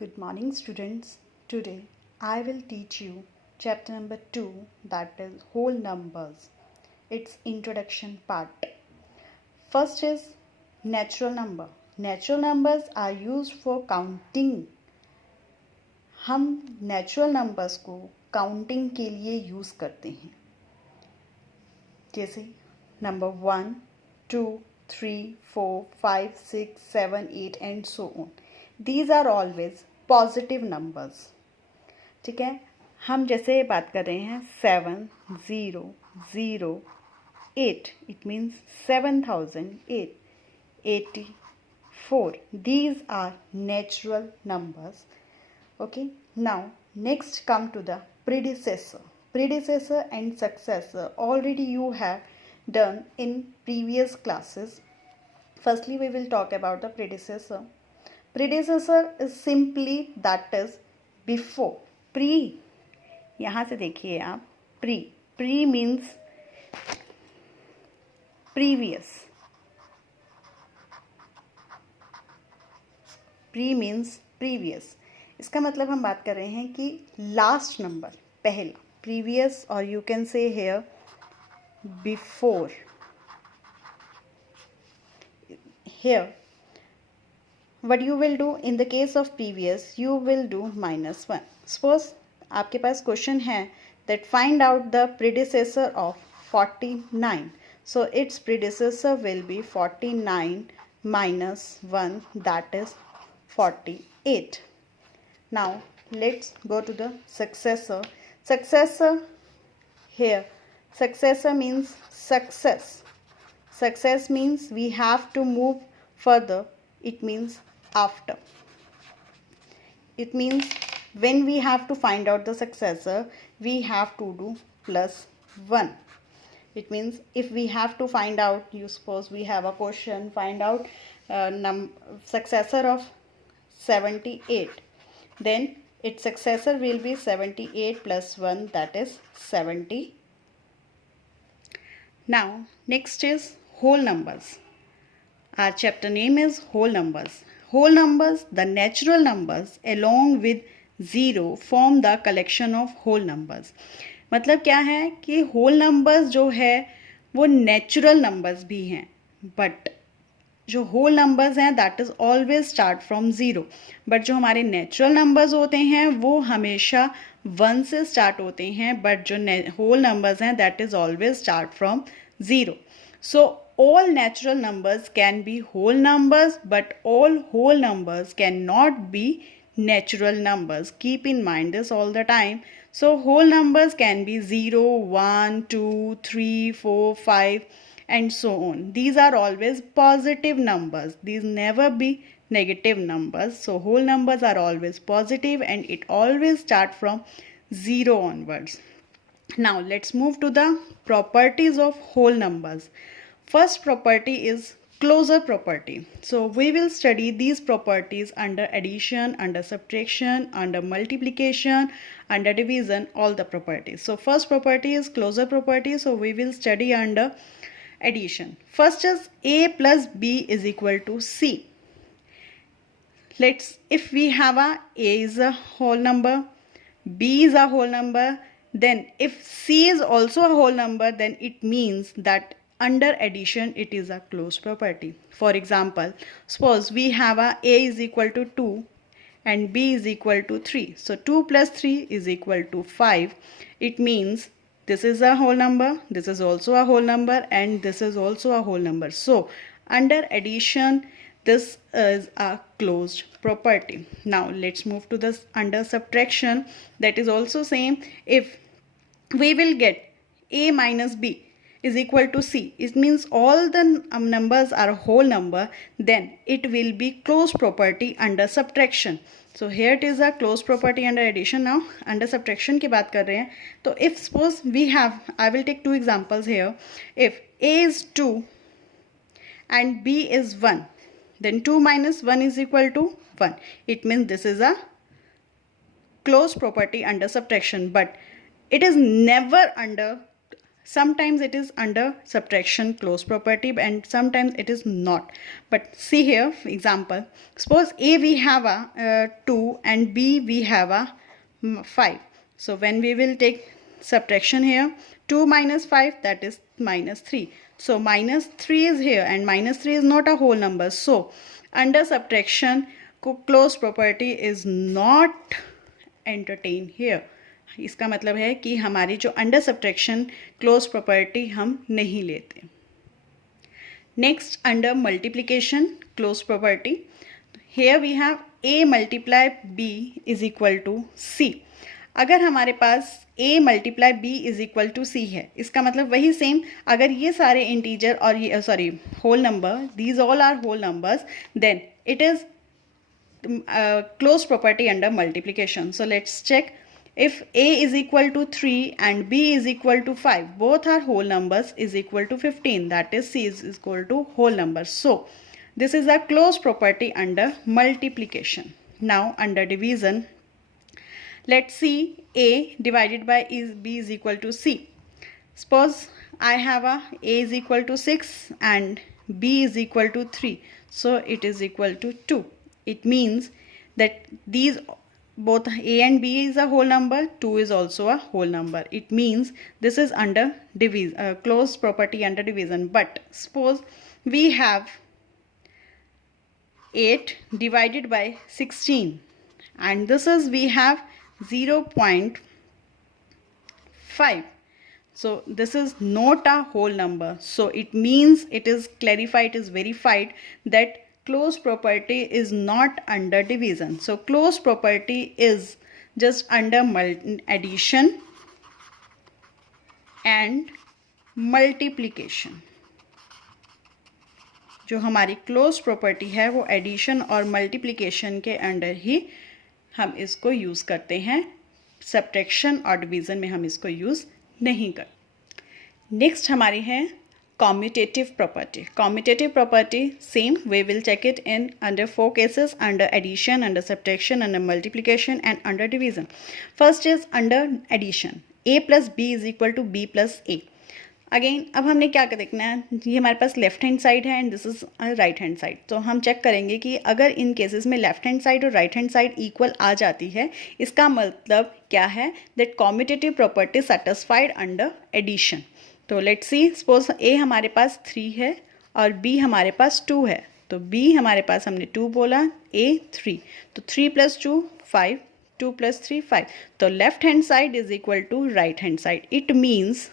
Good morning, students. Today I will teach you chapter number 2, that is whole numbers. Its introduction part. First is natural number. Natural numbers are used for counting. हम natural numbers को counting के लिए use करते हैं, जैसे number 1, 2, 3, 4, 5, 6, 7, 8 and so on. These are always positive numbers. ठीक है, हम जैसे बात कर रहे हैं 7008, it means 7084. These are natural numbers. Okay, now next come to the predecessor. Predecessor and successor already you have done in previous classes. Firstly, we will talk about the predecessor. Predecessor is simply that is before. Pre, यहाँ से देखिए आप, pre. Pre means previous. Pre means previous. इसका मतलब हम बात कर रहे हैं कि लास्ट नंबर, पहला. Previous or you can say here before. Here what you will do in the case of previous, you will do -1. Suppose आपके पास क्वेश्चन है that find out the predecessor of 49. So its predecessor will be 49 minus 1, that is 48. Now let's go to the successor. Successor, here successor means success. Success means we have to move further. It means after. It means when we have to find out the successor, we have to do +1. It means if we have to find out, you suppose we have a question, find out successor of 78, then its successor will be 78 plus 1, that is 70. Now next is whole numbers. Our chapter name is whole numbers. Whole numbers, the natural numbers along with 0 form the collection of whole numbers. मतलब क्या है कि whole numbers जो है वो natural numbers भी हैं, but जो whole numbers हैं that is always start from 0. but जो हमारे natural numbers होते हैं वो हमेशा 1 से start होते हैं, but जो whole numbers हैं that is always start from 0. So all natural numbers can be whole numbers, but all whole numbers cannot be natural numbers. Keep in mind this all the time. So whole numbers can be 0, 1, 2, 3, 4, 5 and so on. These are always positive numbers. These never be negative numbers. So whole numbers are always positive and it always start from 0 onwards. Now let's move to the properties of whole numbers. First property is closure property. So we will study these properties under addition, under subtraction, under multiplication, under division, all the properties. So first property is closure property. So we will study under addition. First is A plus B is equal to C. If we have A is a whole number, B is a whole number, then if C is also a whole number, then it means that under addition it is a closed property. For example, suppose we have A is equal to 2 and B is equal to 3. So 2 plus 3 is equal to 5. It means this is a whole number, this is also a whole number, and this is also a whole number. So under addition this is a closed property. Now let's move to this under subtraction. That is also same. If we will get A minus B is equal to C, it means all the numbers are a whole number, then it will be closed property under subtraction. So here it is a closed property under addition. Now under subtraction की बात कर रहे हैं, तो if suppose we have, I will take two examples here. If A is 2 and B is 1, then 2 minus 1 is equal to 1. It means this is a closed property under subtraction, but it is never under sometimes it is under subtraction clause property and sometimes it is not. But see here, for example, suppose A we have a 2 and B we have a 5. So when we will take subtraction here, 2 minus 5, that is minus 3. So minus 3 is here and minus 3 is not a whole number. So under subtraction clause property is not entertained here. इसका मतलब है कि हमारी जो under subtraction close property हम नहीं लेते. Next under multiplication close property, here we have a multiply b is equal to c. अगर हमारे पास a multiply b is equal to c है, इसका मतलब वही सेम, अगर ये सारे इंटीजर और ये whole number, these all are whole numbers, then it is close property under multiplication. So let's check. If a is equal to 3 and b is equal to 5, both are whole numbers, is equal to 15, that is c is equal to whole numbers. So this is a closed property under multiplication. Now under division, let's see a divided by b is equal to c. Suppose I have a is equal to 6 and b is equal to 3, so it is equal to 2. It means that these both a and b is a whole number, 2 is also a whole number. It means this is under division, closed property under division. But suppose we have 8 divided by 16 and this is we have 0.5. So this is not a whole number. So it means it is clarified, it is verified that closed property is not under division. So closed property is just under addition and multiplication. जो हमारी close property है वो addition और multiplication के under ही हम इसको use करते हैं. सब्ट्रैक्शन और डिवीज़न में हम इसको यूज़ नहीं करते. नेक्स्ट हमारी है commutative property. Commutative property, same, we will check it in under 4 cases: under addition, under subtraction, under multiplication and under division. First is under addition. A plus b is equal to b plus a. Again अब हमने क्या देखना है, ये हमारे पास left hand side है and this is right hand side. तो हम चेक करेंगे कि अगर इन केसेस में लेफ्ट हैंड साइड और राइट हैंड साइड इक्वल आ जाती है, इसका मतलब क्या है, that commutative property satisfied under addition. तो लेट्स सी, सपोज ए हमारे पास 3 है और बी हमारे पास 2 है. तो बी हमारे पास हमने 2 बोला, ए 3, तो 3 + 2 5, 2 + 3 5. तो left hand side is equal to right hand side. It means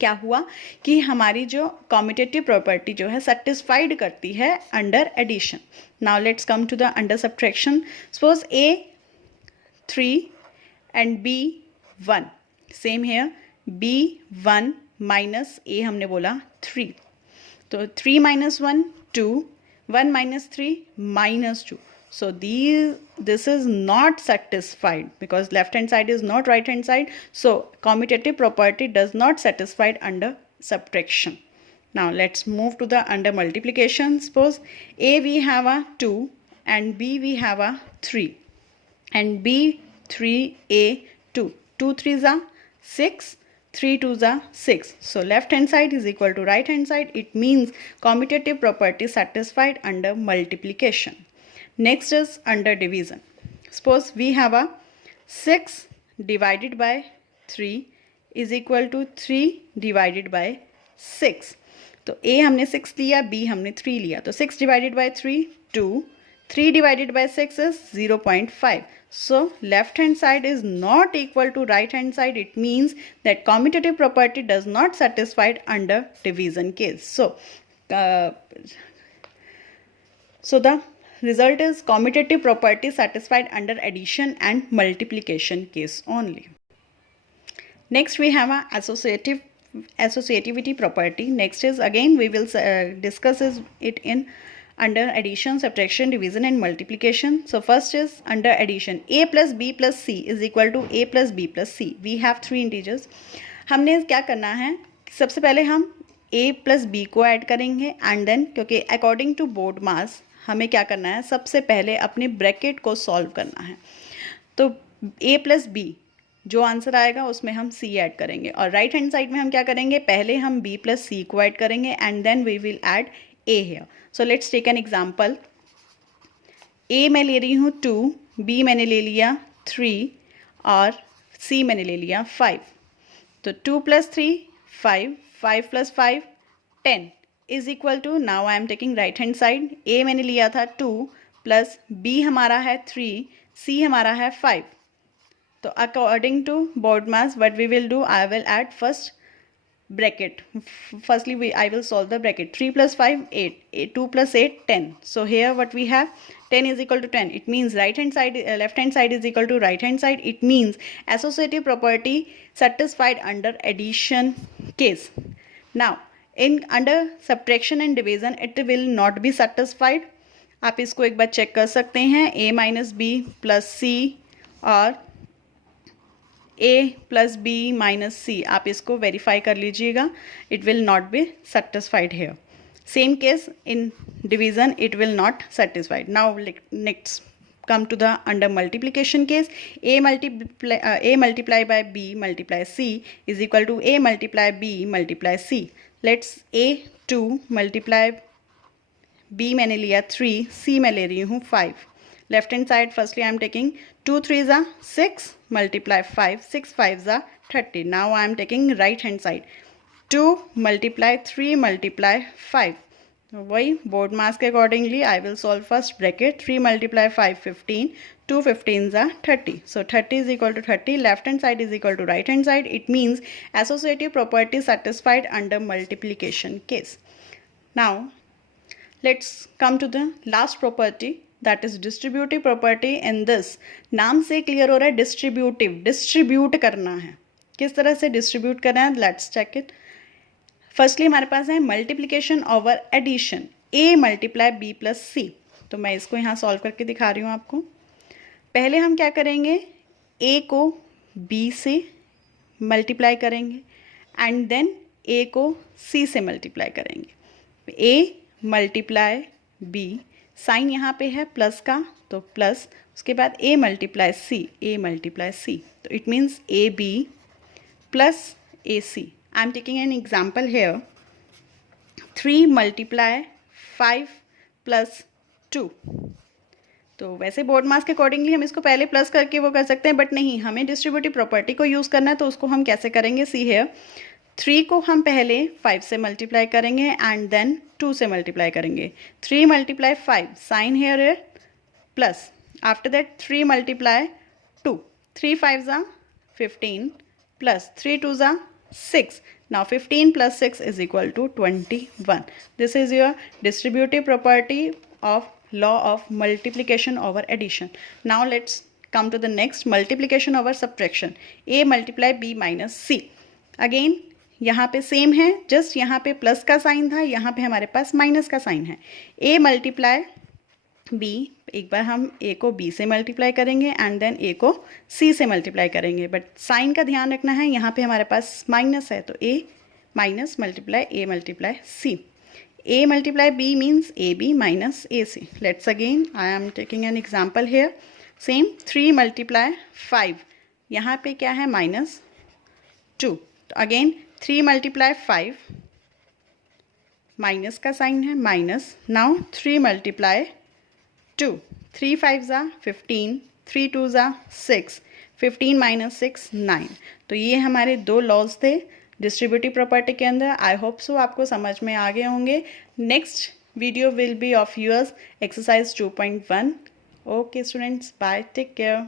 क्या हुआ कि हमारी जो कॉम्यूटेटिव प्रॉपर्टी जो है सेटिस्फाइड करती है under addition. Now let's come to the under subtraction. Suppose A 3 and B 1. Same here, B 1 minus A हमने बोला 3. तो 3 - 1 2, 1 - 3 -2. So this is not satisfied because left hand side is not right hand side. So commutative property does not satisfied under subtraction. Now let's move to the under multiplication. Suppose a we have a 2 and b we have a 3 and b 3 a 2. 2 3s are 6. 3 2s are 6. So left hand side is equal to right hand side. It means commutative property satisfied under multiplication. Next is under division. Suppose we have a 6 divided by 3 is equal to 3 divided by 6. तो a हमने 6 लिया, b हमने 3 लिया. तो 6 divided by 3 2, 3 divided by 6 is 0.5. So left hand side is not equal to right hand side. It means that commutative property does not satisfied under division case. So the result is commutative property satisfied under addition and multiplication case only. Next we have a associativity property. Next is again we will discuss it in under addition, subtraction, division and multiplication. So first is under addition. A plus b plus c is equal to a plus b plus c. We have 3 integers. हमने क्या करना है, सबसे पहले हम a plus b को add करेंगे and then क्योंकि अकॉर्डिंग टू बोर्ड मास हमें क्या करना है, सबसे पहले अपने ब्रैकेट को सॉल्व करना है. तो a plus b जो आंसर आएगा उसमें हम c ऐड करेंगे, और राइट हैंड साइड में हम क्या करेंगे, पहले हम b प्लस c को ऐड करेंगे and then we will add a here. So let's take an example. a मैं ले रही हूँ 2, b मैंने ले लिया 3 और c मैंने ले लिया 5. तो 2 plus 3 5, 5 plus 5 10 is equal to, now I am taking right hand side. a मैंने लिया था 2 प्लस b हमारा है 3, c हमारा है 5. तो according to BODMAS what we will do, I will add first bracket. Firstly I will solve the bracket. 3 plus 5 8, 2 plus 8 10. So here what we have, 10 is equal to 10. It means right hand side left hand side is equal to right hand side. It means associative property satisfied under addition case. Now in under subtraction and division it will not be satisfied. आप इसको एक बार check कर सकते हैं. a minus b plus c और a plus b minus c, आप इसको verify कर लीजिएगा. It will not be satisfied here. Same case in division, it will not satisfied. Now next come to the under multiplication case. a multiply by b multiply c is equal to a multiply b multiply c. Let's a 2 multiply b मैंने लिया 3, c मैं ले रही हूँ 5. Left hand side firstly I am taking 2 3s are 6 multiply 5, 6 5s are 30. Now I am taking right hand side 2 multiply 3 multiply 5. वही board मास के accordingly I will solve first bracket. 3 multiply 5 15, 2 15s are 30. So 30 is equal to 30. Left hand side is equal to right hand side. It means associative property satisfied under multiplication case. Now let's come to the last property, that is distributive property. In this नाम से clear हो रहा है distributive, distribute करना है. किस तरह से डिस्ट्रीब्यूट करना है, लेट्स चेक इट. फर्स्टली हमारे पास है multiplication over addition, a multiply b plus c. तो मैं इसको यहाँ सॉल्व करके दिखा रही हूँ आपको. पहले हम क्या करेंगे, a को b से मल्टीप्लाई करेंगे एंड देन a को c से मल्टीप्लाई करेंगे. a मल्टीप्लाई b, साइन यहाँ पे है प्लस का तो प्लस, उसके बाद a multiply c, a multiply c. तो it means a b plus a c. I am taking an example here. 3 multiply 5 plus 2. तो वैसे बोर्ड मास के अकॉर्डिंगली हम इसको पहले प्लस करके वो कर सकते हैं, बट नहीं, हमें डिस्ट्रीब्यूटिव प्रॉपर्टी को यूज़ करना है. तो उसको हम कैसे करेंगे, सी हेयर. 3 को हम पहले 5 से मल्टीप्लाई करेंगे एंड देन 2 से मल्टीप्लाई करेंगे. 3 मल्टीप्लाई 5, साइन हेयर है plus. After that 3 multiply 2, 3 5s are 15 plus 3 2s are 6. Now 15 plus 6 is equal to 21. This is your distributive property of law of multiplication over addition. Now let's come to the next, multiplication over subtraction. a multiply b minus c. Again यहाँ पे same है, just यहाँ पे plus का sign था, यहाँ पे हमारे पास माइनस का साइन है. a मल्टीप्लाई b, एक बार हम a को b से मल्टीप्लाई करेंगे एंड देन a को c से मल्टीप्लाई करेंगे. बट साइन का ध्यान रखना है, यहाँ पे हमारे पास माइनस है तो a minus multiply a multiply c. a multiply b means a b minus a c. Let's again I am taking an example here. Same 3 multiply 5, यहाँ पे क्या है माइनस 2. तो अगेन 3 मल्टीप्लाई 5, माइनस का साइन है minus. Now 3 multiply 2, 3 5s are 15, 3 2s are 6, 15 minus 6 9. तो ये हमारे दो लॉज थे डिस्ट्रीब्यूटिव प्रॉपर्टी के अंदर. आई होप सो आपको समझ में आ गए होंगे. Next video will be of yours exercise 2.1. Okay students, bye, take care.